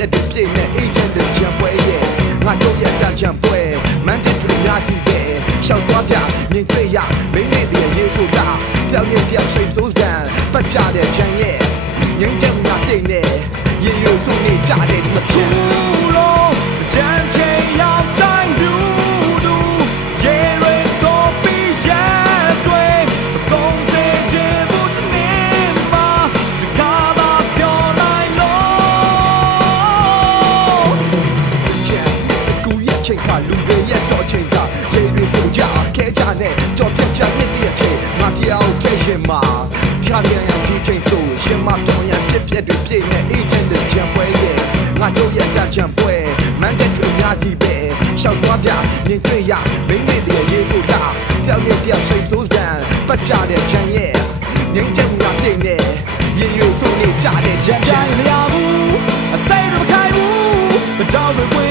ပြက်တွေပြည့်နဲ့ agent တွေချံပွဲရဲ့ငါတို့ရဲ့တန်ချံပွဲမန်တက်တွေညာတီပဲရှောက်သွားကြမြင်တွေ့ရမိမ့်နဲ့ရေဆိုတာတောင်းနေပြောက်ရှိန်စိုးစံပတ်ကြတဲ့ချံရဲ့ငင်းချက်ငါပြိတ်နဲ့ရေရိုးစုနေကြတဲ့ ခါမြန်ရန်ဒီချိန်ဆိုရင်မပြောင်းရန်ပြက်ပြက်တွေပြည့်နဲ့ agent တွေချံပွဲရဲ့ငါတို့ရဲ့တာချံပွဲမန်တက်တွေများကြီးပဲရှောက်သွားကြမြင်တွေ့ရမိမ့်မိတ်တွေရေးဆိုတာတယောက်နဲ့တယောက်စိတ်ဆိုးစံပတ်ချတဲ့ချံရဲ့ငိမ့်ချင်တာပြည့်နေရေရွှေဆိုနေကြတဲ့ချံတိုင်းမရဘူးအစိမ့်တော့မခိုင်ဘူးမတော်မပွင့်